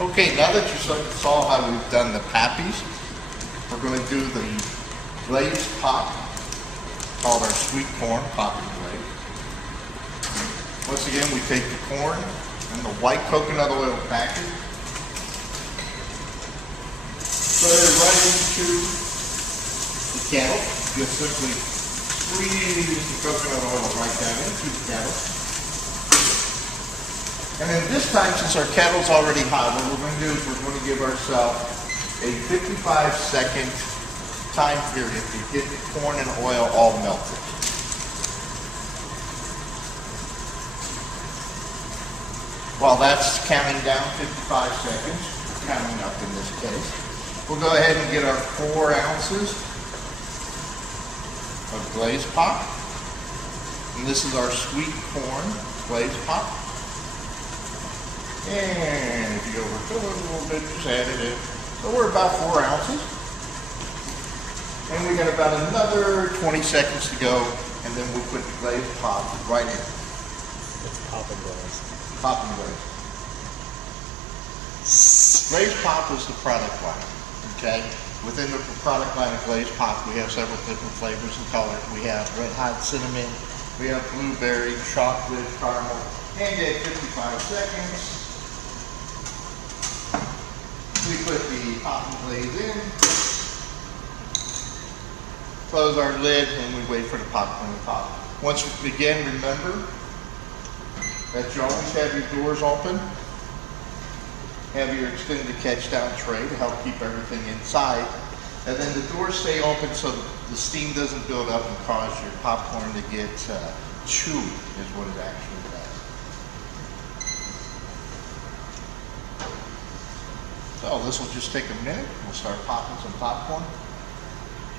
Okay, now that you saw how we've done the pappies, we're going to do the glazed pop, called our sweet corn popping glaze. Once again, we take the corn and the white coconut oil packet, throw it right into the kettle. Just simply squeeze the coconut oil right down into the kettle. And then this time, since our kettle's already hot, what we're going to do is we're going to give ourselves a 55-second time period to get the corn and oil all melted. While that's counting down 55 seconds, counting up in this case, we'll go ahead and get our 4 ounces of glaze pop. And this is our sweet corn glaze pop. And if you overfill it a little bit, just add it in. So we're about 4 ounces. And we got about another 20 seconds to go, and then we'll put the glaze pop right in. It's popping glaze. Popping glaze. Glaze pop is the product line, okay? Within the product line of glaze pop, we have several different flavors and colors. We have red hot cinnamon, we have blueberry, chocolate, caramel, and at 55 seconds, we put the popping glaze in, close our lid, and we wait for the popcorn to pop. Once we begin, remember that you always have your doors open, have your extended catch down tray to help keep everything inside, and then the doors stay open so the steam doesn't build up and cause your popcorn to get chewy, is what it actually does. So this will just take a minute. We'll start popping some popcorn.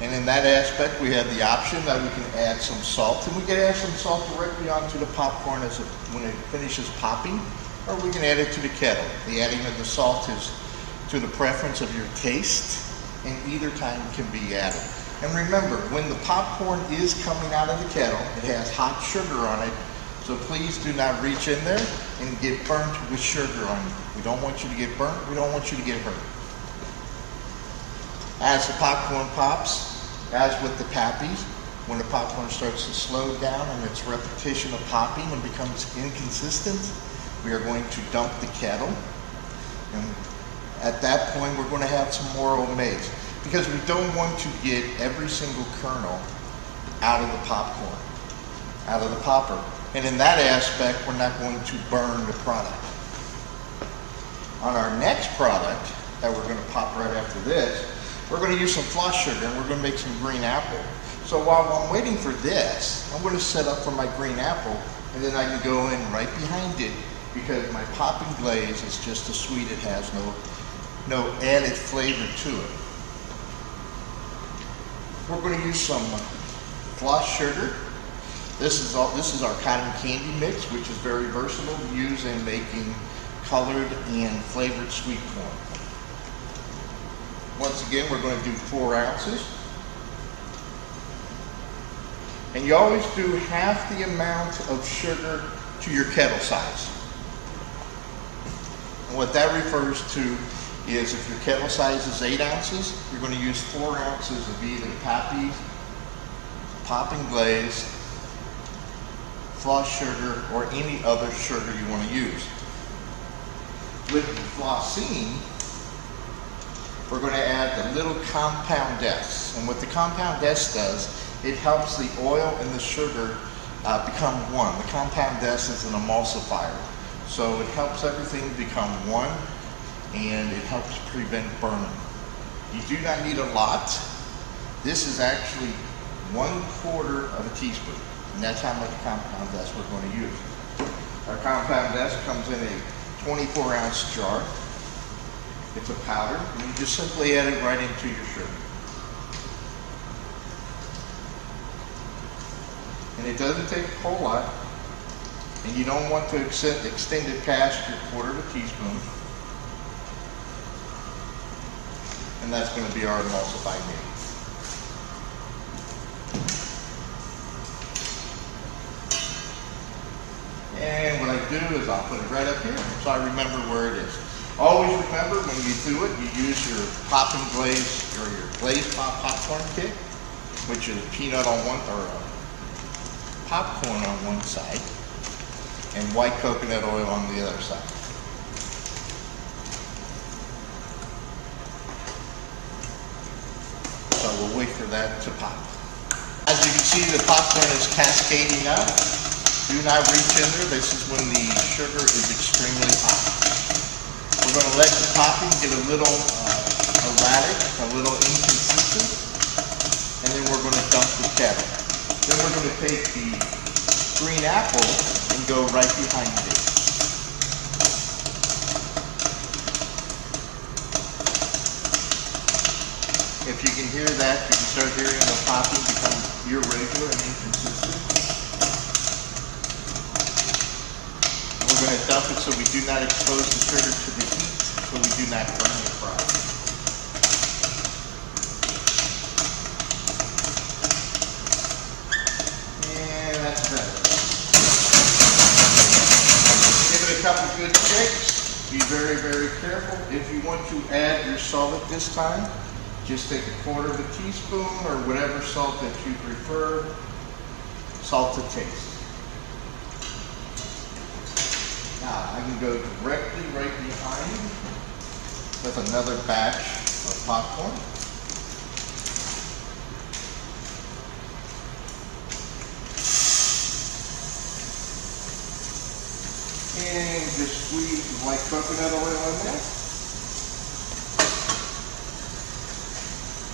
And in that aspect, we have the option that we can add some salt. And we can add some salt directly onto the popcorn when it finishes popping, or we can add it to the kettle. The adding of the salt is to the preference of your taste, and either time can be added. And remember, when the popcorn is coming out of the kettle, it has hot sugar on it. So please do not reach in there and get burnt with sugar on you. We don't want you to get burnt. We don't want you to get hurt. As the popcorn pops, as with the pappies, when the popcorn starts to slow down and its repetition of popping and becomes inconsistent, we are going to dump the kettle. And at that point, we're going to have some more omaze, because we don't want to get every single kernel out of the popcorn, out of the popper. And in that aspect, we're not going to burn the product. On our next product that we're going to pop right after this, we're going to use some floss sugar, and we're going to make some green apple. So while I'm waiting for this, I'm going to set up for my green apple, and then I can go in right behind it, because my popping glaze is just as sweet. It has no added flavor to it. We're going to use some floss sugar. This is our cotton candy mix, which is very versatile to use in making colored and flavored sweet corn. Once again, we're going to do 4 ounces. And you always do half the amount of sugar to your kettle size. And what that refers to is, if your kettle size is 8 ounces, you're going to use 4 ounces of either pappies, popping glaze, floss sugar, or any other sugar you want to use. With the flossine, we're going to add the little compound S. And what the compound S does, it helps the oil and the sugar become one. The compound S is an emulsifier. So it helps everything become one, and it helps prevent burning. You do not need a lot. This is actually 1/4 of a teaspoon. And that's how much compound S we're going to use. Our compound S comes in a 24-ounce jar. It's a powder, and you just simply add it right into your sugar. And it doesn't take a whole lot, and you don't want to extend it past your 1/4 teaspoon. And that's going to be our emulsified meal. And what I do is I'll put it right up here so I remember where it is. Always remember When you do it, you use your pop and glaze, or your glaze popcorn kit, which is peanut on one, or popcorn on one side, and white coconut oil on the other side. So we'll wait for that to pop. As you can see, the popcorn is cascading up. Do not reach in there. This is when the sugar is extremely hot. We're going to let the popping get a little erratic, a little inconsistent, and then we're going to dump the kettle. Then we're going to take the green apple and go right behind it. If you can hear that, you can start hearing the popping become irregular and inconsistent. We're going to dump it so we do not expose the sugar to the heat, so we do not burn the product. And that's better. Give it a couple good shakes. Be very, very careful. If you want to add your salt at this time, just take 1/4 teaspoon or whatever salt that you prefer. Salt to taste. Now I can go directly right behind with another batch of popcorn. And just squeeze the white coconut oil in there.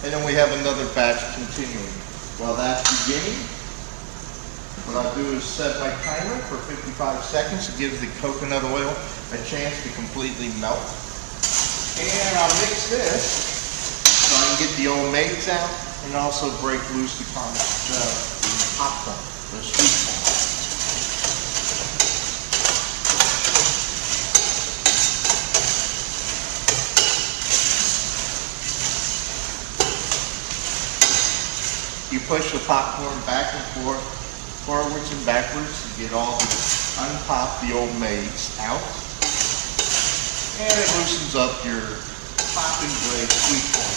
And then we have another batch continuing. While that's beginning, what I'll do is set my timer for 55 seconds. It gives the coconut oil a chance to completely melt. And I'll mix this so I can get the old maize out and also break loose the popcorn, the sweet corn. You push the popcorn back and forth, forwards and backwards to get all the, unpop the old maize out. And it loosens up your pop and glaze sweet corn.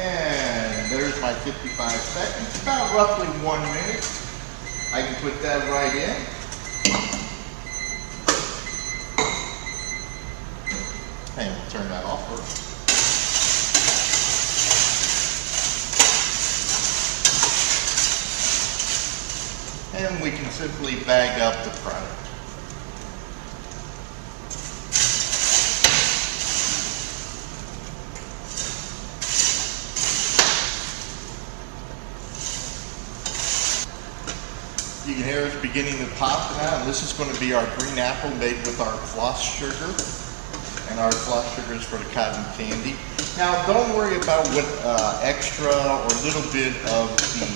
And there's my 55 seconds, about roughly 1 minute. I can put that right in. And we'll turn that off first. And we can simply bag up the product. You can hear it's beginning to pop now, and this is going to be our green apple made with our Floss sugar. And our Floss sugar is for the cotton candy. Now, don't worry about what extra or little bit of the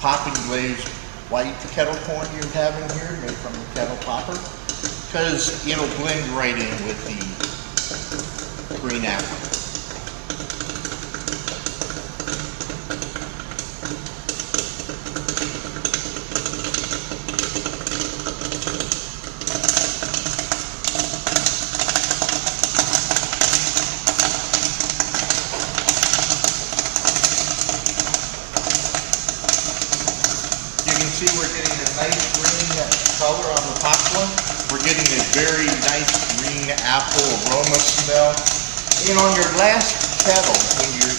pop and glaze white kettle corn you have in here, made from the kettle popper, because it'll blend right in with the green apple. See, we're getting a nice green color on the popcorn. We're getting a very nice green apple aroma smell. And on your last kettle,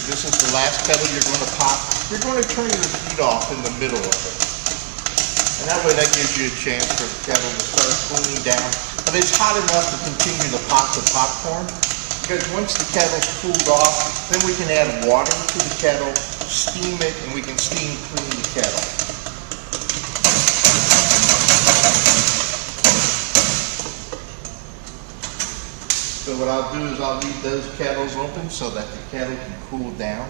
this is the last kettle you're going to pop, you're going to turn your heat off in the middle of it. And that way that gives you a chance for the kettle to start cooling down. But it's hot enough to continue to pop the popcorn, because once the kettle's cooled off, then we can add water to the kettle, steam it, and we can steam clean the kettle. So what I'll do is I'll leave those kettles open so that the kettle can cool down.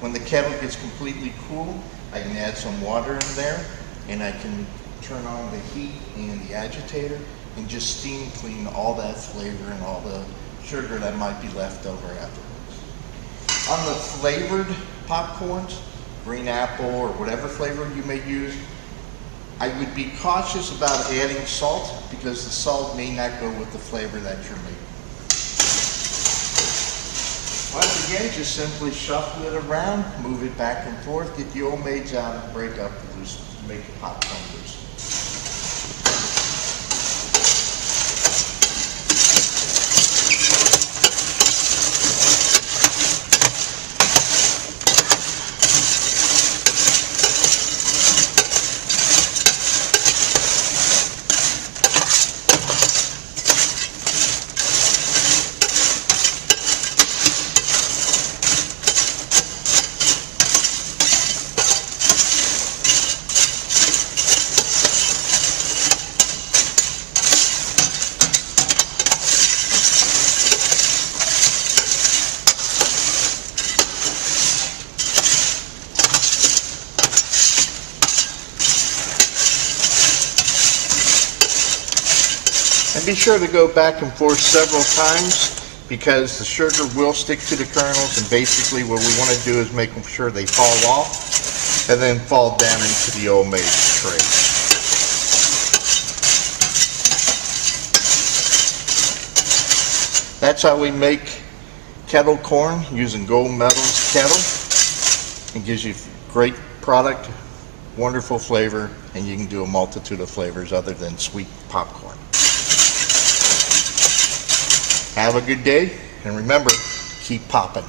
When the kettle gets completely cool, I can add some water in there, and I can turn on the heat and the agitator and just steam clean all that flavor and all the sugar that might be left over afterwards. On the flavored popcorns, green apple or whatever flavor you may use, I would be cautious about adding salt because the salt may not go with the flavor that you're making. Once again, just simply shuffle it around, move it back and forth, get the old maids out and break up the loose, make the popcorn loose. And be sure to go back and forth several times because the sugar will stick to the kernels, and basically what we want to do is make sure they fall off and then fall down into the old made tray. That's how we make kettle corn using Gold Medal's kettle. It gives you great product, wonderful flavor, and you can do a multitude of flavors other than sweet popcorn. Have a good day, and remember, keep popping.